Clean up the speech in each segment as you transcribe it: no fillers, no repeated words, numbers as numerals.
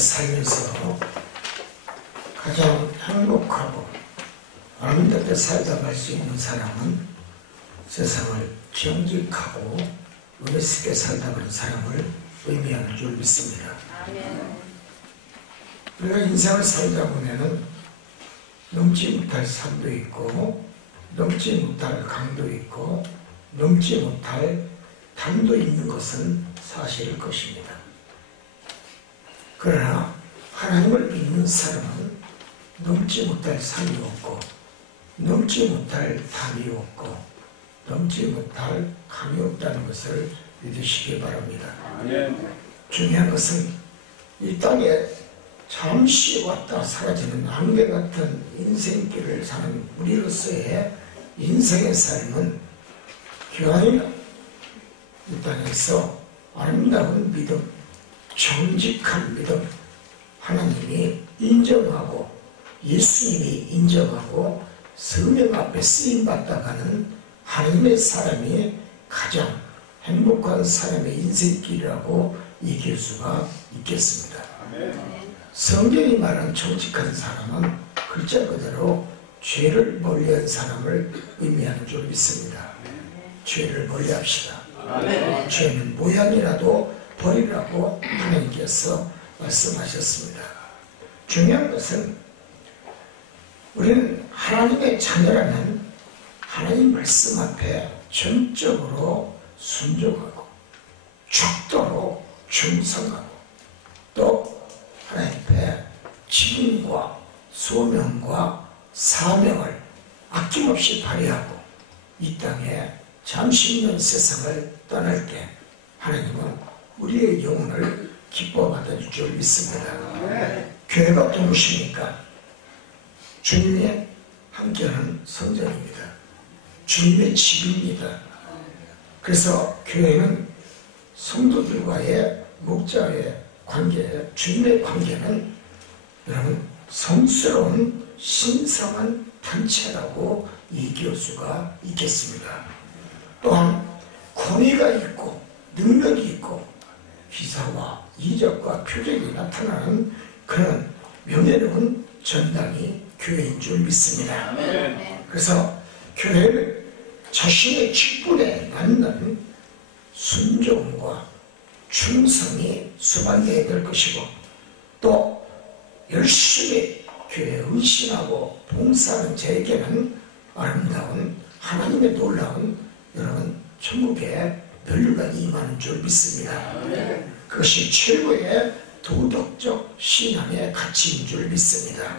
살면서 가장 행복하고 아름답게 살다 갈 수 있는 사람은 세상을 정직하고 은혜스럽게 살다 가는 사람을 의미하는 줄 믿습니다. 우리가 인생을 살다 보면은 넘지 못할 산도 있고 넘지 못할 강도 있고 넘지 못할 담도 있는 것은 사실일 것입니다. 그러나 하나님을 믿는 사람은 넘지 못할 산이 없고 넘지 못할 담이 없고 넘지 못할 강이 없다는 것을 믿으시기 바랍니다. 중요한 것은 이 땅에 잠시 왔다 사라지는 안개 같은 인생길을 사는 우리로서의 인생의 삶은 교회는 이 땅에서 아름다운 믿음, 정직한 믿음, 하나님이 인정하고 예수님이 인정하고 성령 앞에 쓰임받다가는 하나님의 사람이 가장 행복한 사람의 인생길이라고 얘기할 수가 있겠습니다. 성경이 말하는 정직한 사람은 글자 그대로 죄를 멀리한 사람을 의미하는 줄 믿습니다. 죄를 멀리합시다. 죄는 모양이라도 버리라고 하나님께서 말씀하셨습니다. 중요한 것은 우리는 하나님의 자녀라면 하나님 말씀 앞에 전적으로 순종하고 죽도록 충성하고 또 하나님 앞에 직임과 소명과 사명을 아낌없이 발휘하고 이 땅에 잠시 있는 세상을 떠날 때 하나님은 우리의 영혼을 기뻐받을 줄 믿습니다. 교회가 무엇입니까? 주님의 함께하는 성전입니다. 주님의 집입니다. 그래서 교회는 성도들과의 목자의 관계, 주님의 관계는 여러분 성스러운 신성한 단체라고 얘기할 수가 있겠습니다. 또한 권위가 있고 능력이 있고 기사와 이적과 표적이 나타나는 그런 명예로운 전당이 교회인 줄 믿습니다. 그래서 교회는 자신의 직분에 맞는 순종과 충성이 수반되어야 될 것이고 또 열심히 교회에 헌신하고 봉사하는 저에게는 아름다운 하나님의 놀라운 여러분 천국의 멸류가 임하는 줄 믿습니다. 그것이 최고의 도덕적 신앙의 가치인 줄 믿습니다.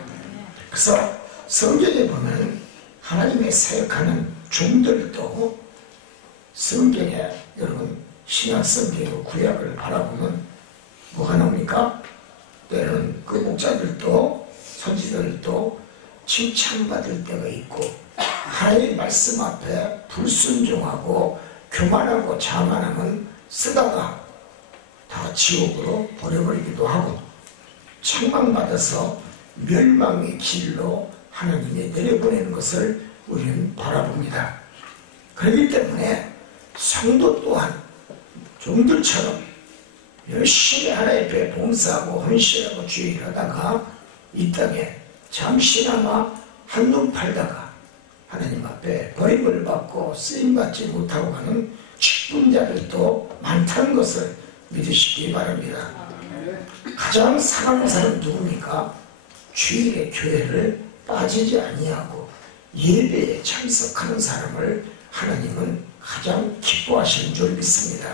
그래서 성경에 보면 하나님의 사역하는 종들도 성경에 여러분 신약 성경의 구약을 바라보면 뭐가 나옵니까? 때로는 그 목자들도 선지자들도 칭찬받을 때가 있고 하나님의 말씀 앞에 불순종하고 교만하고 자만하면 쓰다가 다 지옥으로 버려버리기도 하고 책망받아서 멸망의 길로 하나님이 내려보내는 것을 우리는 바라봅니다. 그렇기 때문에 성도 또한 종들처럼 열심히 하나님 앞에 봉사하고 헌신하고 주의를 하다가 이 땅에 잠시나마 한눈 팔다가 하나님 앞에 버림을 받고 쓰임받지 못하고 가는 직분자들도 많다는 것을 믿으시기 바랍니다. 가장 사랑하는 사람은 누굽니까? 주일에 교회를 빠지지 아니하고 예배에 참석하는 사람을 하나님은 가장 기뻐하시는 줄 믿습니다.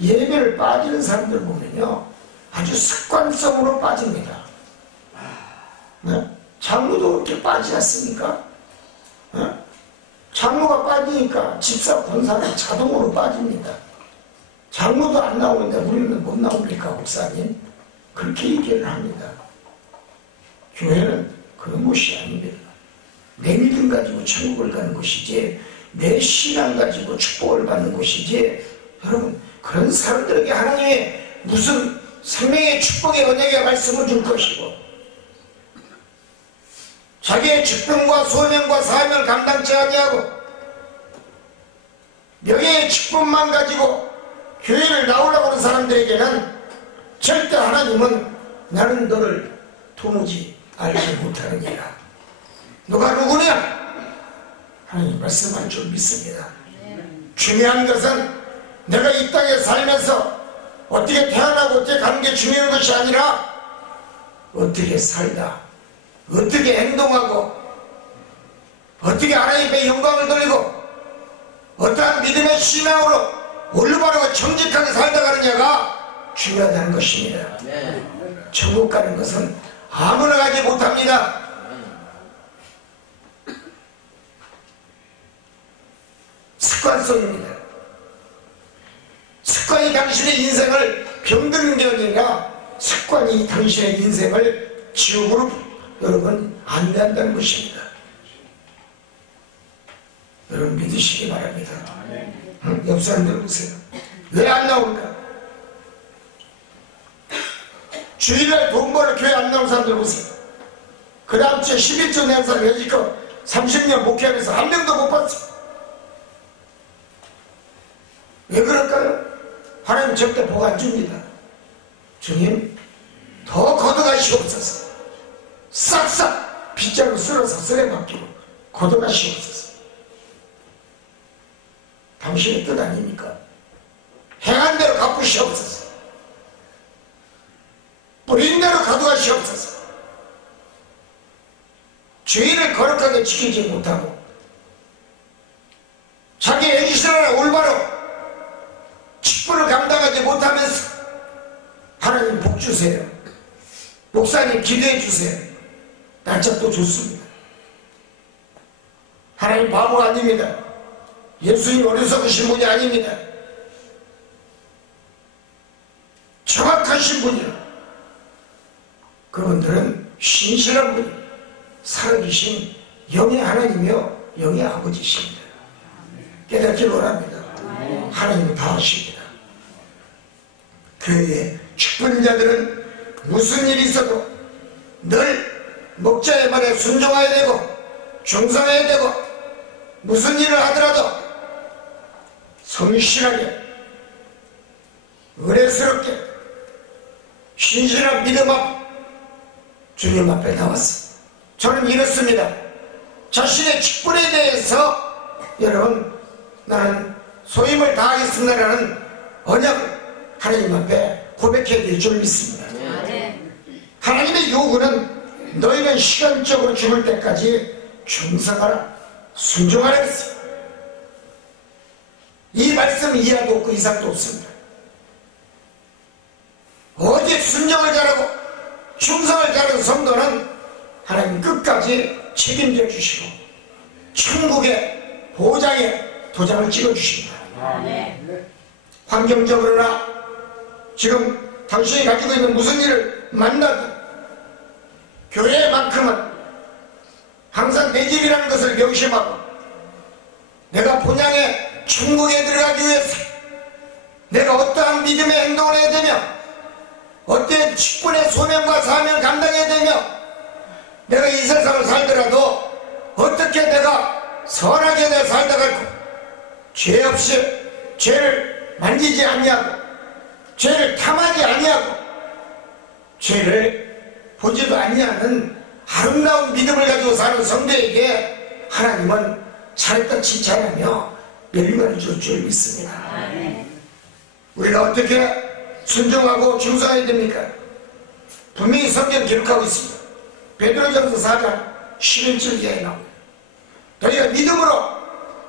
예배를 빠지는 사람들 보면요 아주 습관성으로 빠집니다. 네? 장로도 그렇게 빠지지 않습니까? 네? 장로가 빠지니까 집사 권사는 자동으로 빠집니다. 장로도 안 나오는데 우리는 못 나옵니까 목사님? 그렇게 얘기를 합니다. 교회는 그런 곳이 아닙니다. 내 믿음 가지고 천국을 가는 곳이지 내 신앙 가지고 축복을 받는 곳이지 여러분 그런 사람들에게 하나님이 무슨 생명의 축복의 언약의 말씀을 줄 것이고 자기의 직분과 소명과 사명을 감당치 아니하고 명예의 직분만 가지고 교회를 나오려고 하는 사람들에게는 절대 하나님은 나는 너를 도무지 알지 못하느니라. 너가 누구냐? 하나님 말씀할 줄 믿습니다. 중요한 것은 내가 이 땅에 살면서 어떻게 태어나고 어떻게 가는 게 중요한 것이 아니라 어떻게 살다, 어떻게 행동하고, 어떻게 하나님의 영광을 돌리고 어떠한 믿음의 신앙으로 올바르고 정직하게 살다 가느냐가 중요하다는 것입니다. 천국 가는 것은 아무나 가지 못합니다. 습관성입니다. 습관이 당신의 인생을 병드는 게 아니라 습관이 당신의 인생을 지옥으로 여러분 안내한다는 것입니다. 여러분 믿으시기 바랍니다. 옆 사람들 보세요. 왜 안 나올까? 주일날 돈 벌어 교회 안 나온 사람들 보세요. 그 다음 주에 11조 낸 사람 여지껏 30년 목회하면서 한 명도 못 봤어요. 왜 그럴까요? 하나님 절대 복 안 줍니다. 주님 더 걷어가시옵소서. 싹싹 빗자루 쓸어서 쓰레 맡기고 걷어가시옵소서. 당신의 뜻 아닙니까? 행한 대로 갚으시옵소서. 뿌린 대로 가져가시옵소서. 주의를 거룩하게 지키지 못하고 자기 행실을 올바로 직분을 감당하지 못하면서 하나님 복 주세요. 목사님 기도해 주세요. 날짜도 좋습니다. 하나님 바보가 아닙니다. 예수님 어리석으신 분이 아닙니다. 정확하신 분이요. 그분들은 신실한 분이 살아계신 영의 하나님이요 영의 아버지십니다. 깨닫기 원합니다. 하나님은 다 아십니다. 교회에 축분자들은 무슨 일이 있어도 늘 목자의 말에 순종해야 되고 충성해야 되고 무슨 일을 하더라도 성실하게 의뢰스럽게 신실한 믿음 앞 주님 앞에 나왔어. 저는 이렇습니다. 자신의 직분에 대해서 여러분 나는 소임을 다하겠습니다라는 언약을 하나님 앞에 고백해야 될 줄 믿습니다. 하나님의 요구는 너희는 시간적으로 죽을 때까지 충성하라 순종하라 했어요. 이 말씀 이하도 없고 이상도 없습니다. 오직 순종을 잘하고 충성을 잘하는 성도는 하나님 끝까지 책임져 주시고 천국의 보장에 도장을 찍어 주십니다. 환경적으로나 지금 당신이 가지고 있는 무슨 일을 만나든 교회만큼은 항상 내 집이라는 것을 명심하고 내가 본향의 천국에 들어가기 위해서 내가 어떠한 믿음의 행동을 해야 되며 어떤 직분의 소명과 사명을 감당해야 되며 내가 이 세상을 살더라도 어떻게 내가 선하게 내가 살다 갈고 죄 없이 죄를 만지지 아니하고 죄를 탐하지 아니하고 죄를 보지도 아니하는 아름다운 믿음을 가지고 사는 성도에게 하나님은 잘했다 칭찬하며 열매를 줄 줄 믿습니다. 우리가 어떻게 순종하고 충성해야 됩니까? 분명히 성경 기록하고 있습니다. 베드로전서 4장 11절에 나옵니다. 너희가 믿음으로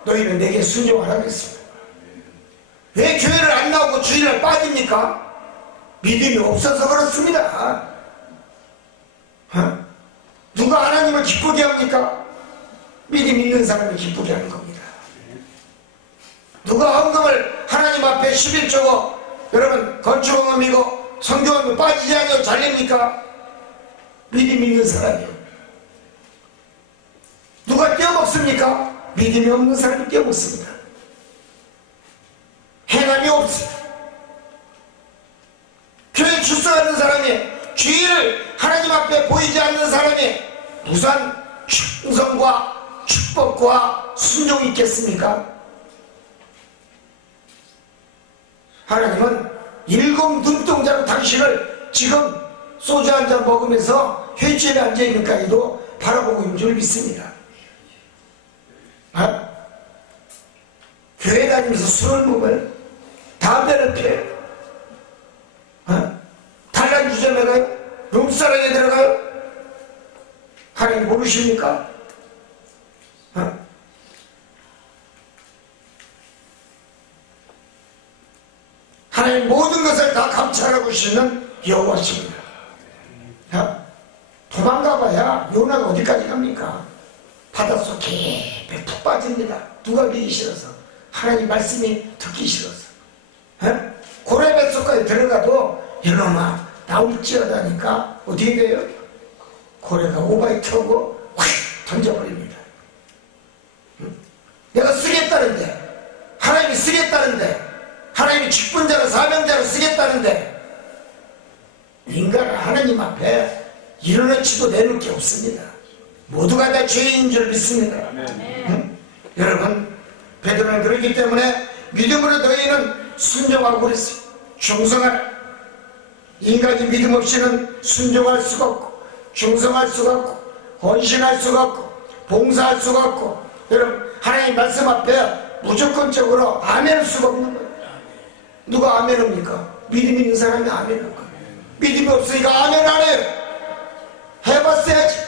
너희는 내게 순종하라고 했습니다. 왜 교회를 안 나오고 주일날 빠집니까? 믿음이 없어서 그렇습니다. 누가 하나님을 기쁘게 합니까? 믿음 있는 사람이 기쁘게 하는 겁니다. 누가 헌금을 하나님 앞에 11조고 여러분 건축헌금이고 성교헌금 빠지지 않아도 잘립니까? 믿음 있는 사람이요. 누가 떼어먹습니까? 믿음이 없는 사람이 떼어먹습니다. 행함이 없습니다. 교회 출석하는 사람이 주의를 하나님 앞에 보이지 않는 사람이 무슨 충성과 축복과 순종이 있겠습니까? 하나님은 일곱 눈동자로 당신을 지금 소주 한 잔 먹으면서 회의실에 앉아있는 까지도 바라보고 있는 줄 믿습니다. 교회 다니면서 술을 먹어요? 담배를 피워요? 단란 주점에 가요? 룸사랑에 들어가요? 하나님 모르십니까? 하나님 모든 것을 다 감찰하고 계시는 여호와십니다. 도망가봐야 요나가 어디까지 갑니까? 바닷속 깊이 푹 빠집니다. 누가 믿기 싫어서, 하나님 말씀이 듣기 싫어서. 고래 뱃속까지 들어가도 이놈아 나올지어다니까 어떻게 돼요? 고래가 오바이 켜고 확 던져버립니다. 내가 쓰겠다는데, 하나님이 쓰겠다는데, 하나님이 직분자로 사명자로 쓰겠다는데 인간은 하나님 앞에 일어나지도 내놓을 게 없습니다. 모두가 다 죄인인 줄 믿습니다. 여러분, 베드로는 그렇기 때문에 믿음으로 너희는 순종하고 그랬어요. 충성하라. 인간이 믿음 없이는 순종할 수가 없고, 충성할 수가 없고, 헌신할 수가 없고, 봉사할 수가 없고, 여러분 하나님 말씀 앞에 무조건적으로 아멘할 수가 없는 거예요. 누가 아멘합니까? 믿음 있는 사람이 아멘할 거예요. 믿음이 없으니까 아멘 안 해요. 해봤어야지.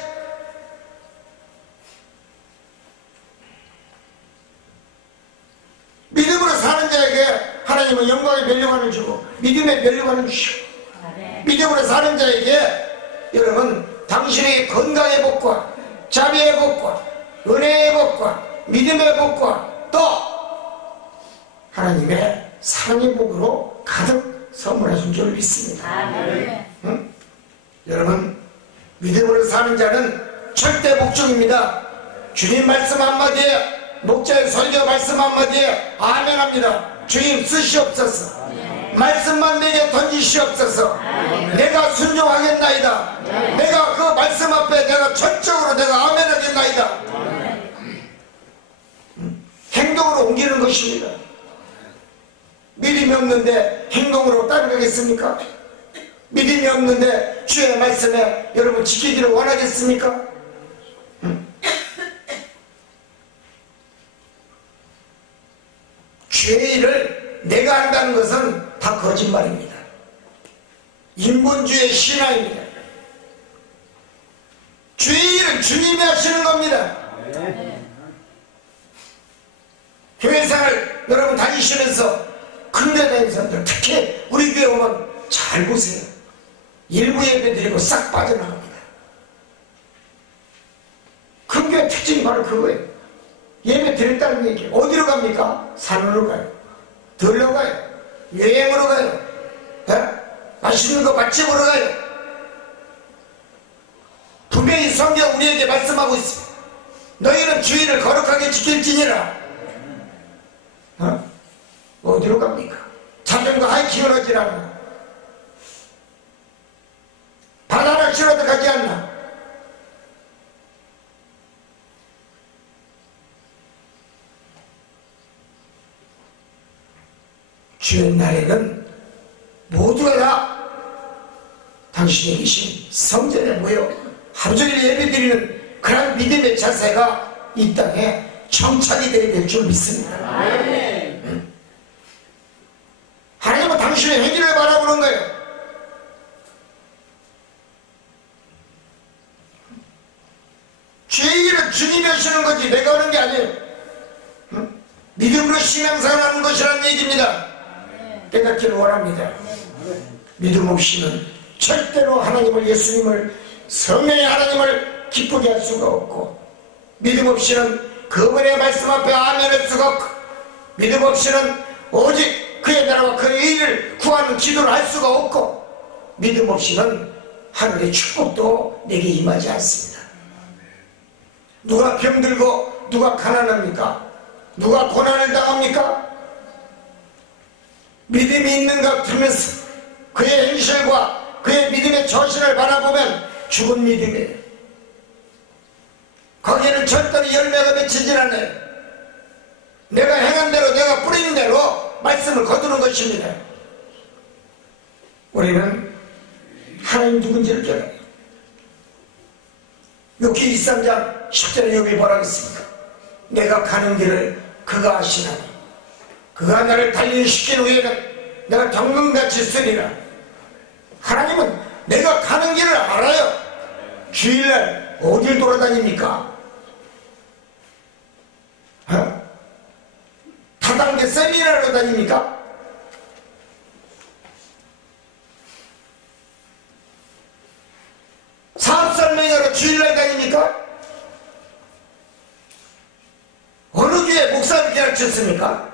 믿음으로 사는 자에게 하나님은 영광의 멸류관을 주고 믿음의 멸류관을 주시고, 믿음으로 사는 자에게 여러분 당신의 건강의 복과 자비의 복과 은혜의 복과 믿음의 복과 또 하나님의 사랑의 복으로 가득 선물하신 줄 믿습니다. 응? 여러분, 믿음으로 사는 자는 절대 복종입니다. 주님 말씀 한마디에, 목자의 설교 말씀 한마디에 아멘합니다. 주님 쓰시옵소서. 말씀만 내게 던지시옵소서. 내가 순종하겠나이다. 내가 그 말씀 앞에 내가 전적으로 내가 아멘하겠나이다. 행동으로 옮기는 것입니다. 믿음이 없는데 행동으로 따라가겠습니까? 믿음이 없는데 주의 말씀에 여러분 지키기를 원하겠습니까? 주의 일을 내가 한다는 것은 다 거짓말입니다. 인본주의 신화입니다. 주의 일은 주님이 하시는 겁니다. 교회생활 여러분 다니시면서 근대 다니는 사람들, 특히 우리 교회 오면 잘 보세요. 일부 예배 드리고 싹 빠져나갑니다. 큰 교회 특징이 바로 그거예요. 예배 드렸다는 얘기. 어디로 갑니까? 산으로 가요. 들러 가요. 여행으로 가요. 맛있는 거 맛집으로 가요. 분명히 성경 우리에게 말씀하고 있어요. 너희는 주의를 거룩하게 지킬지니라. 어디로 갑니까? 자전거 하이킹을 하지 않나? 바나나 치러도 가지 않나? 주의 날에는 모두가 다 당신이 계신 성전에 모여 하루종일 예배드리는 그런 믿음의 자세가 이 땅에 정착이 되어야 될 줄 믿습니다. 하나님은 당신의 행위를 바라보는 거예요. 주의 일은 주님이 하시는 거지 내가 하는 게 아니에요. 믿음으로 신앙생활 하는 것이라는 얘기입니다. 깨닫기를 원합니다. 믿음 없이는 절대로 하나님을, 예수님을, 성령의 하나님을 기쁘게 할 수가 없고, 믿음 없이는 그분의 말씀 앞에 아멘할 수가 없고, 믿음 없이는 오직 그의 나라와 그의 의를 구하는 기도를 할 수가 없고, 믿음 없이는 하늘의 축복도 내게 임하지 않습니다. 누가 병들고 누가 가난합니까? 누가 고난을 당합니까? 믿음이 있는 것 같으면서 그의 행실과 그의 믿음의 저신을 바라보면 죽은 믿음이에요. 거기에는 절대로 열매가 맺히질 않아요. 내가 행한 대로, 내가 뿌린 대로 말씀을 거두는 것입니다. 우리는 하나님 누군지를 깨달아요. 욥기 23장 10절에 욥이 뭐라고 했습니까? 내가 가는 길을 그가 아시나니 그가 나를 단련시킨 후에는 내가 정금같이 쓰리라. 하나님은 내가 가는 길을 알아요. 주일날 어딜 돌아다닙니까? 다단계 세미나로 다닙니까? 사업설명회로 주일날 다닙니까? 어느 교회 목사를 가르쳤습니까?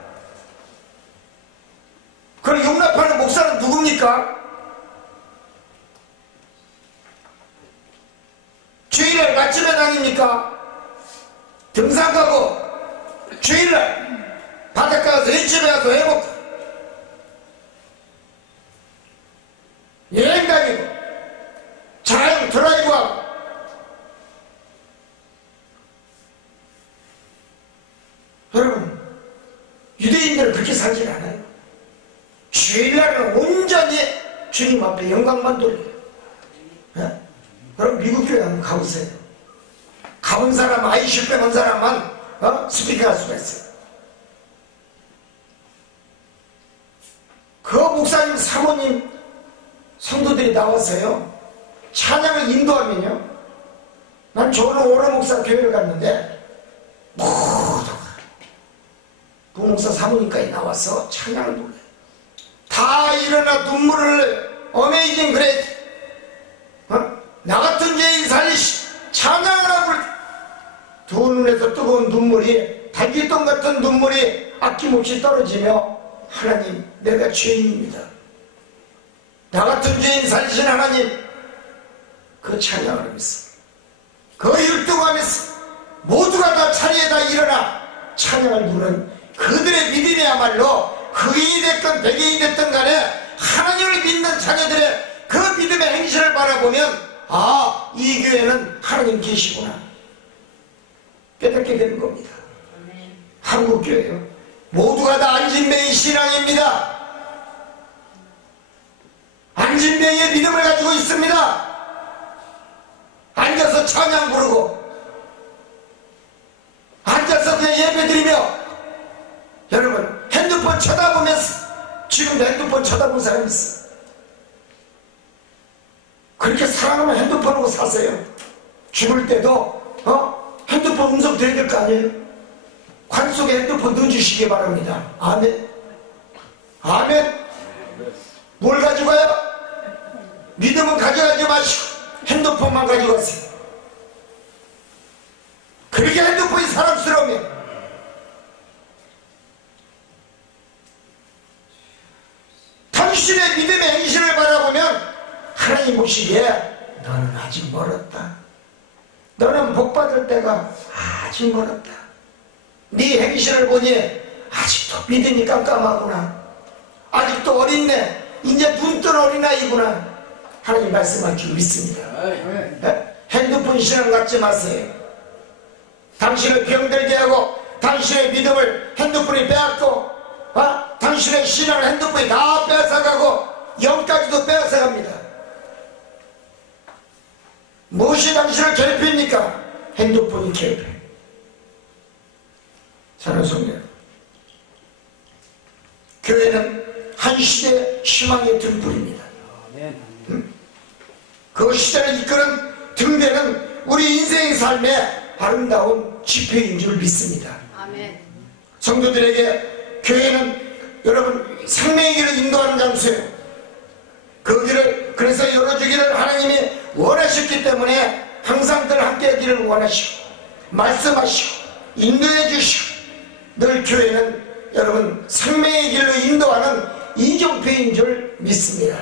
그럼 용납하는 목사는 누굽니까? 주일날 맛집에 다닙니까? 등산 가고 주일날 바닷가 가서 일집에 가서 해먹고 여행 다니고 자영 드라이브하고 여러분 유대인들은 그렇게 살지 않아요. 주일날은 온전히 주님 앞에 영광만 돌려요. 네? 그럼 미국 교회 한번 가보세요. 가본 사람 아이슈 빼본 사람만 스피커 할 수가 있어요. 그 목사님 사모님 성도들이 나와서요 찬양을 인도하면요, 난 저는 오라 목사 교회를 갔는데 모두가 그 목사 사모님까지 나와서 찬양을 불러요. 다 일어나 눈물을 흘려요. 어메이징 그레이트. 나 같은 죄인 살리시 찬양을 하고 두 눈에서 뜨거운 눈물이 달기똥 같은 눈물이 아낌없이 떨어지며 하나님 내가 죄인입니다. 나 같은 죄인 살리신 하나님, 그 찬양을 하면서 그 율동하면서 모두가 다 자리에다 일어나 찬양을 부르는 그들의 믿음이야말로 흑인이 됐든 백인이 됐든 간에 하나님을 믿는 자녀들의 그 믿음의 행실을 바라보면 아, 이 교회는 하나님 계시구나 깨닫게 되는 겁니다. 한국교회요 모두가 다 안진뱅이 신앙입니다. 안진뱅이의 믿음을 가지고 있습니다. 앉아서 찬양 부르고 앉아서 그냥 예배 드리며, 여러분 핸드폰 쳐다보면서, 지금도 핸드폰 쳐다본 사람 있어. 그렇게 사랑하면 핸드폰 하고 사세요. 죽을 때도 핸드폰 음성 드려야 될 거 아니에요? 관 속에 핸드폰 넣어주시기 바랍니다. 아멘. 아멘. 뭘 가져가요? 믿음은 가져가지 마시고 핸드폰만 가지고 가세요. 그렇게 핸드폰이 사랑스러우면 당신의 믿음의 행실을 바라보면 하나님 보시기에 너는 아직 멀었다. 너는 복받을 때가 아직 멀었다. 네 행실을 보니 아직도 믿음이 깜깜하구나. 아직도 어린네. 이제 눈 뜬 어린아이구나. 하나님 말씀할 줄 믿습니다. 네? 핸드폰 신앙 갖지 마세요. 당신을 병들게 하고 당신의 믿음을 핸드폰이 빼앗고 당신의 신앙을 핸드폰이 다 빼앗아가고 영까지도 빼앗아갑니다. 무엇이 당신을 괴롭힙니까? 핸드폰이 괴롭혀요. 사랑하는 성도, 교회는 한 시대의 희망의 등불입니다. 그 시대를 이끄는 등대는 우리 인생의 삶의 아름다운 지표인 줄 믿습니다. 아멘. 성도들에게 교회는 여러분 생명의 길을 인도하는 장소예요. 그 길을 그래서 열어주기를 하나님이 원하셨기 때문에 항상 늘 함께 하기를 원하시고 말씀하시고 인도해 주시고, 늘 교회는 여러분 생명의 길로 인도하는 이정표인 줄 믿습니다.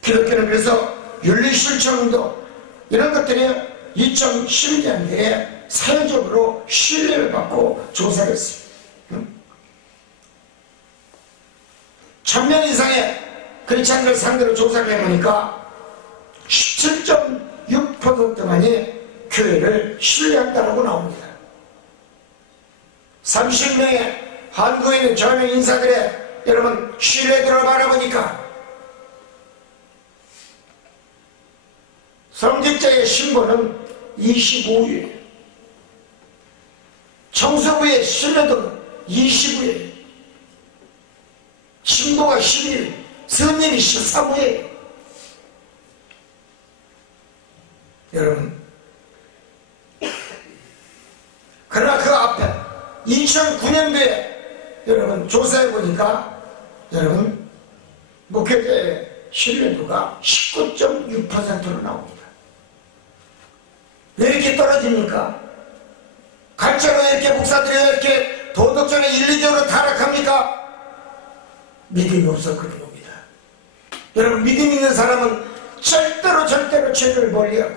기독교는 그래서 윤리실천운동 이런 것들이 2012년도에 사회적으로 신뢰를 받고 조사를 했습니다. 1000명 이상의 크리스찬들 상대로 조사를 해보니까 17.6%만이 교회를 신뢰한다고 나옵니다. 30명의 한국에 있는 저명 인사들의 여러분 신뢰도를 바라보니까 성직자의 신고는 25일, 청소부의 신뢰도는 25일, 신고가 10일, 스님이 13일. 여러분, 그러나 그 앞에 2009년도에 여러분 조사해 보니까 여러분 목회자의 신뢰도가 19.6%로 나옵니다. 왜 이렇게 떨어집니까? 가짜로 이렇게 목사들이 왜 이렇게 도덕적으로 윤리적으로 타락합니까? 믿음이 없어 그런 겁니다. 여러분, 믿음 있는 사람은 절대로 죄를 멀리하고,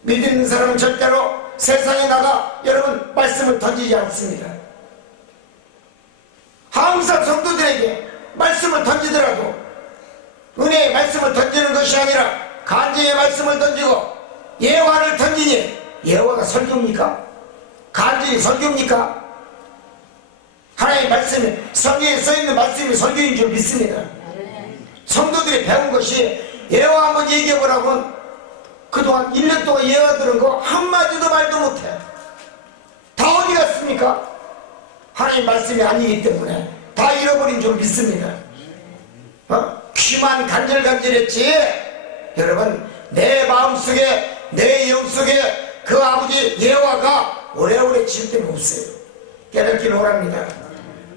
믿음 있는 사람은 절대로 세상에 나가 여러분 말씀을 던지지 않습니다. 항상 성도들에게 말씀을 던지더라도 은혜의 말씀을 던지는 것이 아니라 간증의 말씀을 던지고 예화를 던지니 예화가 설교입니까? 간증이 설교입니까? 하나님의 말씀이, 성경에 써있는 말씀이 설교인 줄 믿습니다. 성도들이 배운 것이 예화 한번 얘기해보라고 그동안 1년 동안 예화 들은 거 한마디도 말도 못해. 다 어디 갔습니까? 하나님 말씀이 아니기 때문에 다 잃어버린 줄 믿습니다. 귀만 간질간질했지 여러분, 내 마음속에 내 영속에 그 아버지 예화가 오래오래 지속되면 없어요. 깨닫기를 원합니다.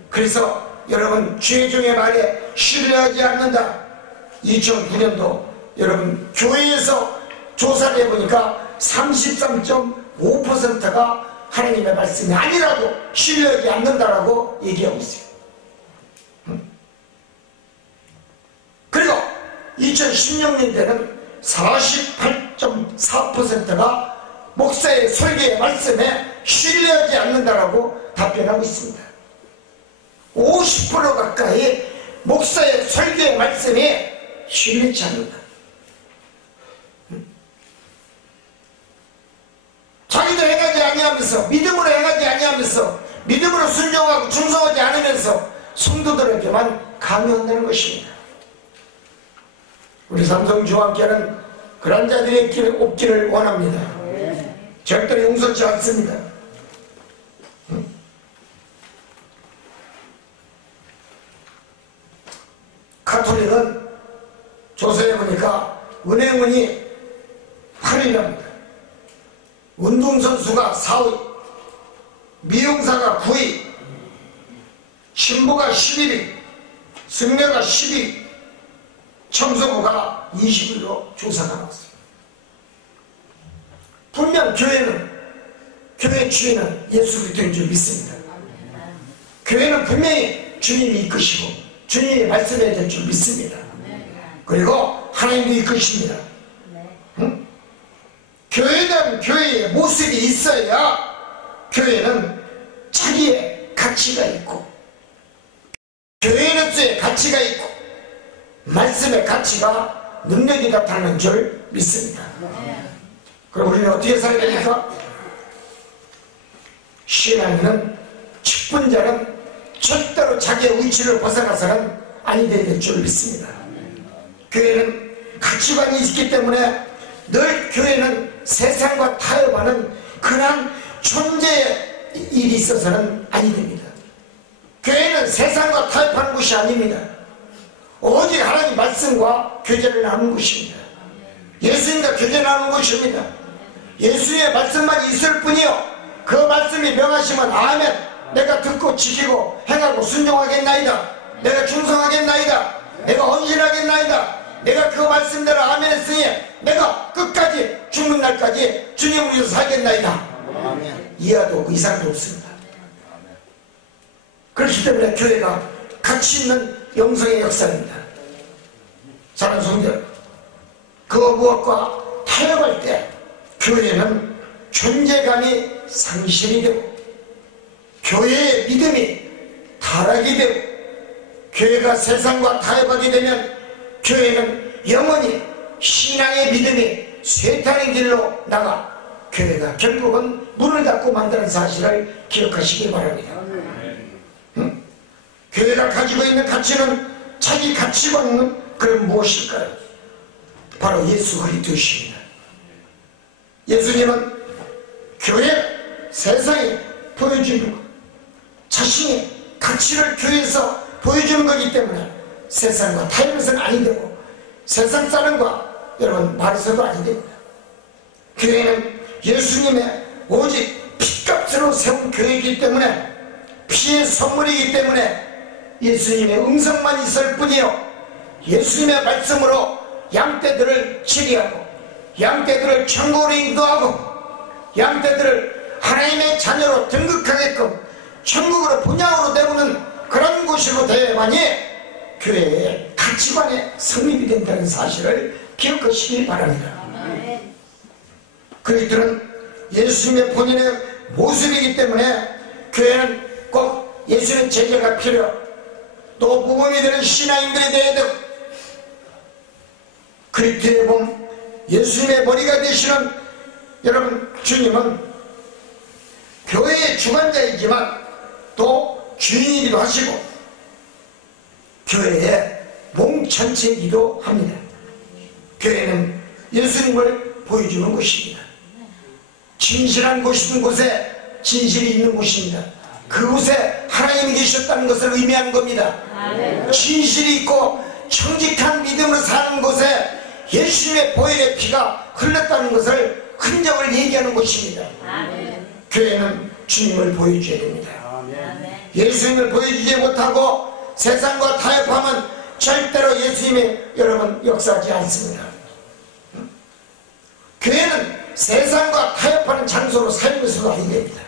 그래서 여러분, 죄종의 말에 신뢰하지 않는다. 2009년도 여러분 교회에서 조사를 해보니까 33.5%가 하나님의 말씀이 아니라도 신뢰하지 않는다라고 얘기하고 있어요. 그리고 2016년대는 48.4%가 목사의 설교의 말씀에 신뢰하지 않는다라고 답변하고 있습니다. 50% 가까이 목사의 설교의 말씀에 신뢰치 않는다. 자기도 행하지 아니하면서, 믿음으로 행하지 아니하면서, 믿음으로 순종하고 충성하지 않으면서 성도들에게만 강요한다는 것입니다. 우리 삼성중앙교회는 그런 자들이 없기를 원합니다. 절대로 용서치 않습니다. 가톨릭은 조사해보니까 은행원이 8위랍니다. 운동선수가 4위, 미용사가 9위, 신부가 11위, 승려가 10위, 청소부가 20위로 조사가 나왔어요. 분명 교회 주인은 예수 그리스도인 줄 믿습니다. 교회는 분명히 주님이 이끄시고 주님이 말씀해야 될 줄 믿습니다. 그리고 하나님도 이끄십니다. 응? 교회는 교회의 모습이 있어야 교회는 자기의 가치가 있고, 교회로서의 가치가 있고, 말씀의 가치가 능력이 나타나는 줄 믿습니다. 그럼 우리는 어떻게 살아야 됩니까? 신앙인은, 직분자는 절대로 자기의 위치를 벗어나서는 아니 될 줄 믿습니다. 교회는 가치관이 있기 때문에 늘 교회는 세상과 타협하는 그런 존재의 일이 있어서는 아니 됩니다. 교회는 세상과 타협하는 것이 아닙니다. 오직 하나님 말씀과 교제를 나누는 것입니다. 예수님과 교제 나누는 것입니다. 예수의 말씀만 있을 뿐이요, 그 말씀이 명하시면 아멘, 내가 듣고 지키고 행하고 순종하겠나이다, 내가 충성하겠나이다, 내가 헌신하겠나이다, 내가 그 말씀대로 아멘 했으니 내가 끝까지 죽는 날까지 주님을 위해서 살겠나이다. 아멘. 이하도 없고 이상도 없습니다. 그렇기 때문에 교회가 가치 있는 영성의 역사입니다. 사랑하는 성도들, 그 무엇과 타협할 때 교회는 존재감이 상실이 되고, 교회의 믿음이 타락이 되고, 교회가 세상과 타협하게 되면 교회는 영원히 신앙의 믿음이 쇠퇴하는 길로 나가 교회가 결국은 문을 닫고 만드는 사실을 기억하시기 바랍니다. 응? 교회가 가지고 있는 가치는, 자기 가치관은 그럼 무엇일까요? 바로 예수 그리스도이십니다. 예수님은 교회, 세상에 보여주는 것, 자신의 가치를 교회에서 보여주는 거기 때문에 세상과 타협해서는 아니 되고 세상 사람과 여러분 말해서도 아니 됩니다. 교회는 예수님의 오직 피값으로 세운 교회이기 때문에, 피의 선물이기 때문에 예수님의 음성만 있을 뿐이요, 예수님의 말씀으로 양떼들을 치리하고 양떼들을 천국으로 인도하고 양떼들을 하나님의 자녀로 등극하게끔 천국으로 분양으로 내보는 그런 곳으로 되어야만이 교회의 가치관의 성립이 된다는 사실을 기억하시기 바랍니다. 그들은 예수님의 본인의 모습이기 때문에 교회는 꼭 예수님의 제자가 필요, 또 모범이 되는 신앙인들이 되어야 되고, 그리스도의 몸, 예수님의 머리가 되시는 여러분 주님은 교회의 주관자이지만 또 주인이기도 하시고 교회의 몸 전체이기도 합니다. 교회는 예수님을 보여주는 곳입니다. 진실한 곳인 곳에 진실이 있는 곳입니다. 그곳에 하나님이 계셨다는 것을 의미하는 겁니다. 진실이 있고 정직한 믿음으로 사는 곳에 예수님의 보혈의 피가 흘렀다는 것을, 흔적을 얘기하는 곳입니다. 교회는 주님을 보여줘야 됩니다. 예수님을 보여주지 못하고 세상과 타협하면 절대로 예수님이 여러분 역사하지 않습니다. 교회는 세상과 타협하는 장소로 사용해서도 아니 됩니다.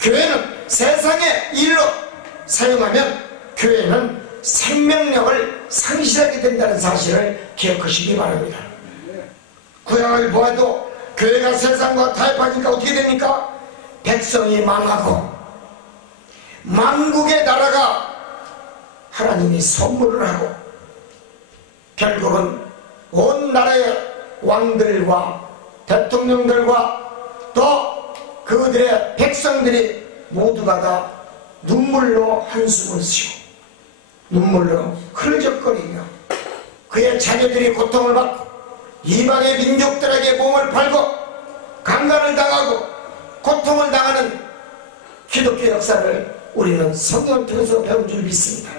교회는 세상의 일로 사용하면 교회는 생명력을 상실하게 된다는 사실을 기억하시기 바랍니다. 구약을 보아도 교회가 세상과 타협하니까 어떻게 됩니까? 백성이 망하고 만국의 나라가 하나님이 선물을 하고 결국은 온 나라의 왕들과 대통령들과 또 그들의 백성들이 모두가 다 눈물로 한숨을 쉬고 눈물로 흐르적거리며 그의 자녀들이 고통을 받고 이방의 민족들에게 몸을 팔고 강간을 당하고 고통을 당하는 기독교 역사를 우리는 성경을 통해서 배운 줄 믿습니다.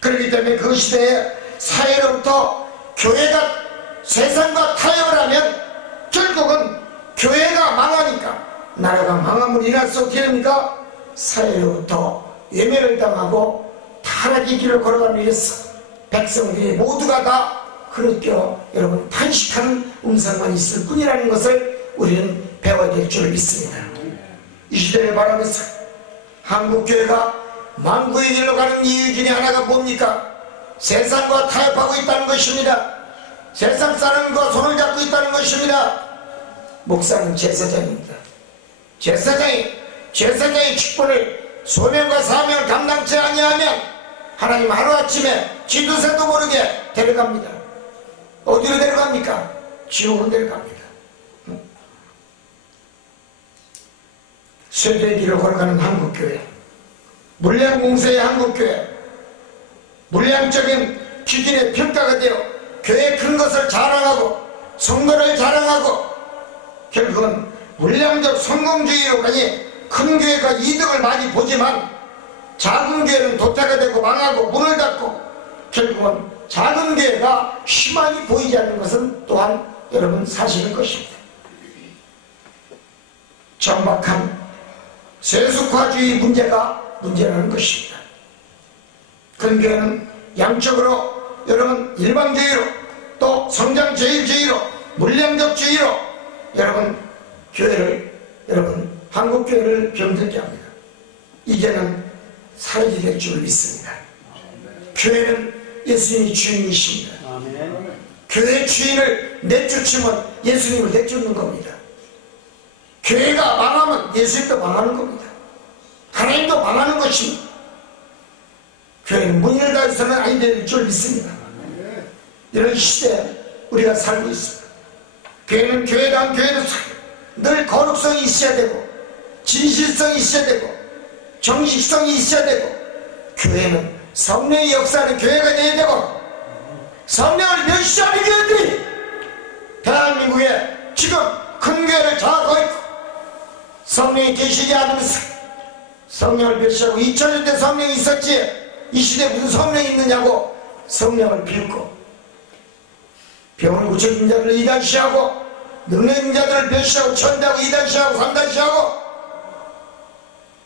그렇기 때문에 그 시대에 사회로부터 교회가 세상과 타협을 하면 결국은 교회가 망하니까, 나라가 망함으로 인해서 어떻게 됩니까? 사회로부터 외면을 당하고 타락의 길을 걸어가기 위해서 백성들이 모두가 다 그렇게 여러분 탄식하는 음성만 있을 뿐이라는 것을 우리는 배워야 될 줄 믿습니다. 이 시대를 바라면서 한국교회가 망구의 길로 가는 이유 중에 하나가 뭡니까? 세상과 타협하고 있다는 것입니다. 세상 사람과 손을 잡고 있다는 것입니다. 목사는 제사장입니다. 제사장의 직분을 소명과 사명을 감당치 아니하면 하나님 하루아침에 지도새도 모르게 데려갑니다. 어디로 데려갑니까? 지옥으로 데려갑니다. 쇠퇴의 길을 걸어가는 한국교회, 물량공세의 한국교회, 물량적인 기준에 평가가 되어 교회의 큰 것을 자랑하고 성도를 자랑하고 결국은 물량적 성공주의로 가니 큰 교회가 이득을 많이 보지만 작은 교회는 도태가 되고 망하고 문을 닫고 결국은 작은 교회가 희망이 보이지 않는 것은 또한 여러분 사실일 것입니다. 정박한 세속화주의 문제가 문제라는 것입니다. 큰 교회는 양쪽으로 여러분 일방주의로 또 성장제일주의로 물량적주의로 여러분 교회를 여러분 한국교회를 병들게 합니다. 이제는 사라지게 될 줄 믿습니다. 교회는 예수님이 주인이십니다. 교회의 주인을 내쫓으면 예수님을 내쫓는 겁니다. 교회가 망하면 예수님도 망하는 겁니다. 하나님도 망하는 것입니다. 교회는 문을 닫아서는 아니 될 줄 믿습니다. 이런 시대에 우리가 살고 있습니다. 교회는 교회다운 교회는 늘 거룩성이 있어야 되고 진실성이 있어야 되고 정식성이 있어야 되고 교회는 성령의 역사는 교회가 되어야 되고 성령을 멸시하는 교회들이 대한민국에 지금 큰 교회를 장악하고 있고 성령이 계시지 않으면서 성령을 배시하고 2000년 때 성령이 있었지 이 시대에 무슨 성령이 있느냐고 성령을 비웃고 병을 고쳐준 자들을 이단시하고 능력 있는 자들을 배시하고 천대하고 이단시하고 삼단시하고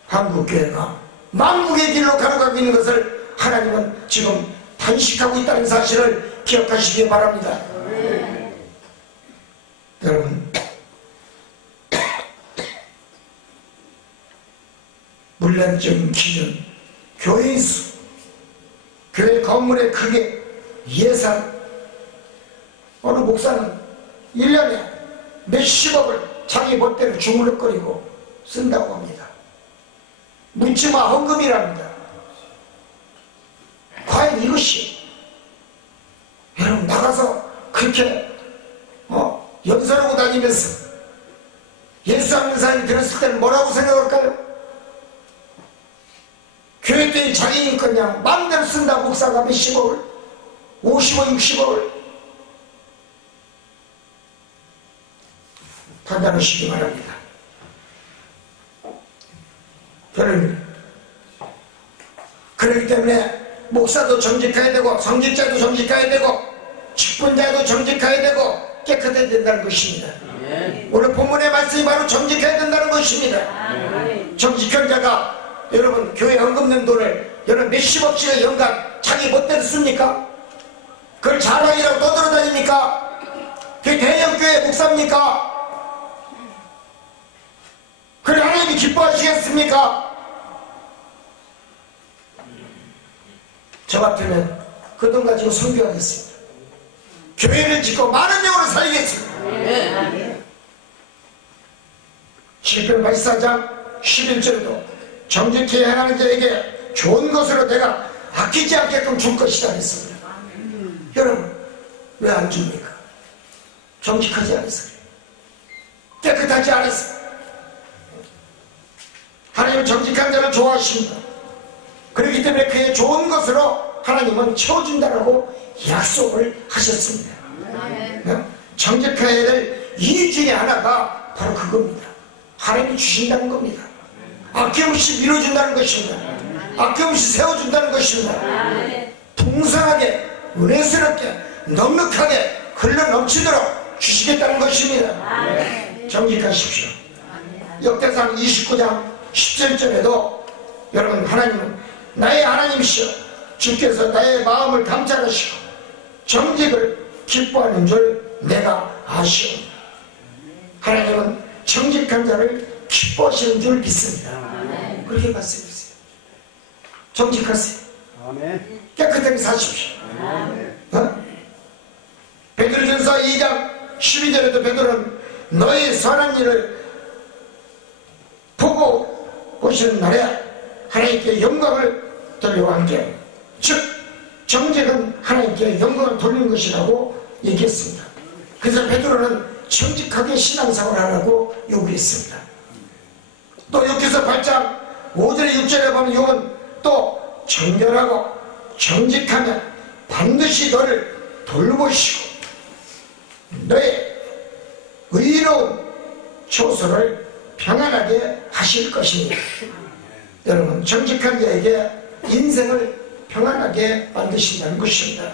한국교회가 만국의 길로 가로가고 있는 것을 하나님은 지금 단식하고 있다는 사실을 기억하시기 바랍니다. 여러분, 물량적인 기준, 교인 수, 교회 건물의 크기, 예산. 어느 목사는 1년에 몇십억을 자기 멋대로 주물럭거리고 쓴다고 합니다. 묻지마 헌금이랍니다. 과연 이것이 여러분 나가서 그렇게 연설하고 다니면서 예수 믿는 사람이 들었을 때는 뭐라고 생각할까요? 교회 때문에 자기인 그냥 마음대로 쓴다. 목사가 몇십억을 50억 60억을 판단하시기 바랍니다. 여러분, 그렇기 때문에 목사도 정직해야 되고 성직자도 정직해야 되고 직분자도 정직해야 되고 깨끗해야 된다는 것입니다. 오늘 본문의 말씀이 바로 정직해야 된다는 것입니다. 정직한 자가 여러분 교회 헌금 낸 돈을 여러분 몇십억씩을 연간 자기 멋대로 씁니까? 그걸 자랑이라고 떠들어다닙니까? 그게 대형교회 목사입니까? 그래 하나님이 기뻐하시겠습니까? 저 같으면 그 돈 가지고 선교하겠습니다. 교회를 짓고 많은 영으로 살리겠습니다. 시편 84장 11절에도 정직히 행하는 자에게 좋은 것으로 내가 아끼지 않게끔 줄 것이다 했습니다. 여러분 왜 안 줍니까? 정직하지 않았어요. 깨끗하지 않았어요. 하나님은 정직한 자를 좋아하십니다. 그렇기 때문에 그의 좋은 것으로 하나님은 채워준다라고 약속을 하셨습니다. 정직해야 될 이유 중에 하나가 바로 그겁니다. 하나님이 주신다는 겁니다. 아낌없이 밀어준다는 것입니다. 아낌없이 세워준다는 것입니다. 풍성하게 은혜스럽게 넉넉하게 흘러넘치도록 주시겠다는 것입니다. 정직하십시오. 역대상 29장 17절에도 여러분 하나님은 나의 하나님이시여 주께서 나의 마음을 감찰하시고 정직을 기뻐하는 줄 내가 아시옵니다. 하나님은 정직한 자를 기뻐하시는 줄 믿습니다. 그렇게 말씀하세요. 정직하세요. 깨끗하게 사십시오. 베드로전서 2장 12절에도 베드로는 너의 선한 일을 보고 보시는 날에 하나님께 영광을 돌리고 함께, 즉 정직은 하나님께 영광을 돌리는 것이라고 얘기했습니다. 그래서 베드로는 정직하게 신앙생활을 하라고 요구했습니다. 또 여기서 8장 5절에 6절에 보면 요건 또 정결하고 정직하면 반드시 너를 돌보시고 너의 의로운 처소를 평안하게 하실 것입니다. 여러분 정직한 자에게 인생을 평안하게 만드신다는 것입니다.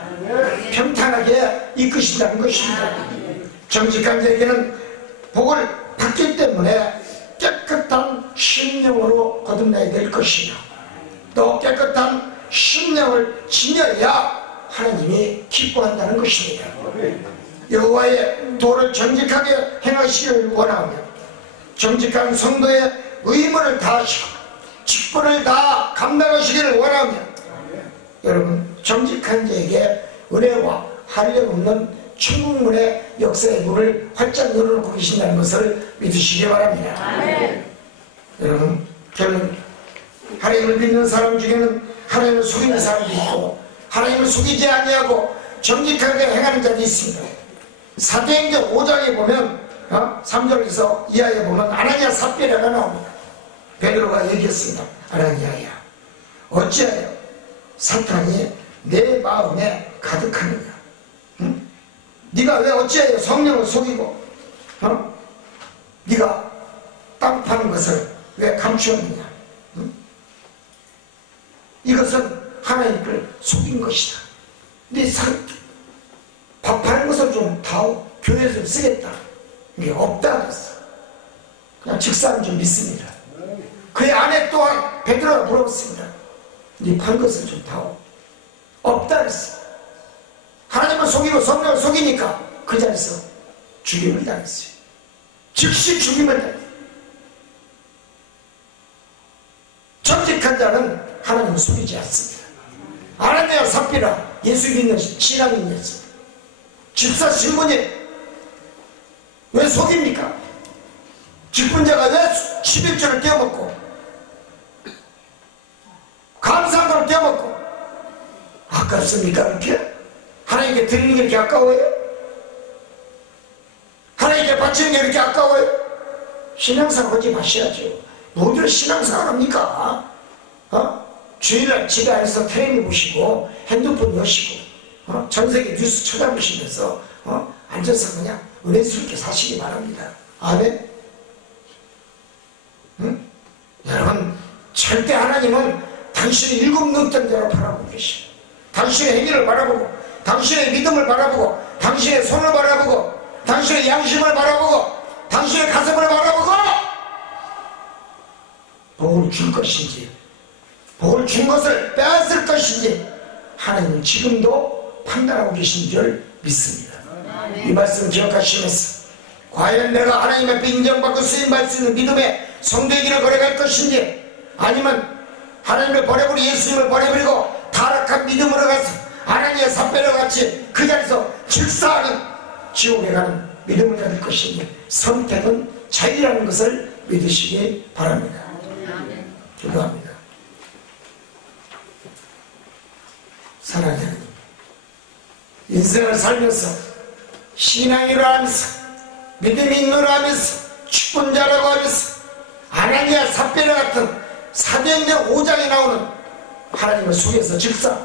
평탄하게 이끄신다는 것입니다. 정직한 자에게는 복을 받기 때문에 깨끗한 심령으로 거듭나야 될 것이며 또 깨끗한 심령을 지녀야 하나님이 기뻐한다는 것입니다. 여호와의 도를 정직하게 행하시기를 원하며 정직한 성도의 의무를 다하시고 직분을 다 감당하시기를 원하며 여러분 정직한 자에게 은혜와 한량없는 천국문의 역사의 문을 활짝 열어놓고 계신다는 것을 믿으시기 바랍니다. 여러분 결론 하나님을 믿는 사람 중에는 하나님을 속이는 사람도 있고 하나님을 속이지 아니하고 정직하게 행하는 자도 있습니다. 사도행전 5장에 보면 3절에서 이하에 보면 아나니아 삽비라가 나옵니다. 베드로가 얘기했습니다. 아나니아야 어찌하여 사탄이 내 마음에 가득하느냐. 네가 왜 어찌하여 성령을 속이고 네가 땅 파는 것을 왜 감추었느냐? 이것은 하나님을 속인 것이다. 네 밥 파는 것을 좀 다오. 교회에서 좀 쓰겠다. 이게 없다 그랬어. 그냥 직사는 좀 믿습니다. 그의 아내 또한 베드로가 물어봤습니다. 네 판 것을 좀 다오. 없다 그랬어. 하나님을 속이고 성령을 속이니까 그 자리에서 죽임을 당했어요. 즉시 죽임을 당했어요. 정직한 자는 하나님을 속이지 않습니다. 아나니아 삽비라 예수 믿는 신앙인이었습니다. 집사 신부님 왜 속입니까? 직분자가 왜 11조를 떼어먹고 감사한 걸 떼어먹고 아깝습니까? 그렇게? 하나님께 드리는 게 이렇게 아까워요? 하나님께 바치는 게 이렇게 아까워요? 신앙생활 하지 마셔야죠. 뭐들 신앙생활 합니까? 주일날 집에 안에서 텔레비 보시고 핸드폰 여시고 전세계 뉴스 쳐다보시면서 앉아서 그냥 은혜스럽게 사시기 바랍니다. 아멘? 응? 여러분 절대 하나님은 당신의 일곱 눈뜬 대로 바라보고 계시오. 당신의 행위를 바라보고 당신의 믿음을 바라보고 당신의 손을 바라보고 당신의 양심을 바라보고 당신의 가슴을 바라보고 복을 줄 것인지 복을 준 것을 빼앗을 것인지 하나님은 지금도 판단하고 계신 줄 믿습니다. 이 말씀 기억하시면서 과연 내가 하나님 앞에 인정받고 쓰임받을 수 있는 믿음의 성도의 길을 걸어갈 것인지 아니면 하나님을 버려버리고 예수님을 버려버리고 타락한 믿음으로 가서 하나님의 삿배로 같이 그 자리에서 질사하는 지옥에 가는 믿음을 가질 것인지 선택은 자유라는 것을 믿으시기 바랍니다. 기도합니다. 사랑하는 하나님, 인생을 살면서 신앙이라 하면서 믿음이 있노라 하면서 축분자라고 하면서 아나니아 삽비라 같은 사도행전 5장에 나오는 하나님을 속여서 즉사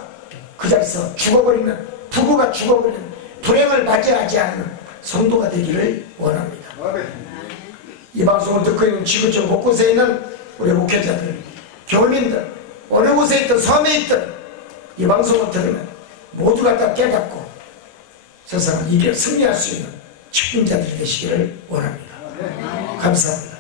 그 자리에서 죽어버리는 부부가 죽어버리는 불행을 맞이하지 않는 성도가 되기를 원합니다. 이 방송을 듣고 있는 지구촌 곳곳에 있는 우리 목회자들, 교민들, 어느 곳에 있든 섬에 있든 이 방송을 들으면 모두가 다 깨닫고 세상을 이겨 승리할 수 있는 축복자들이 되시기를 원합니다. 감사합니다.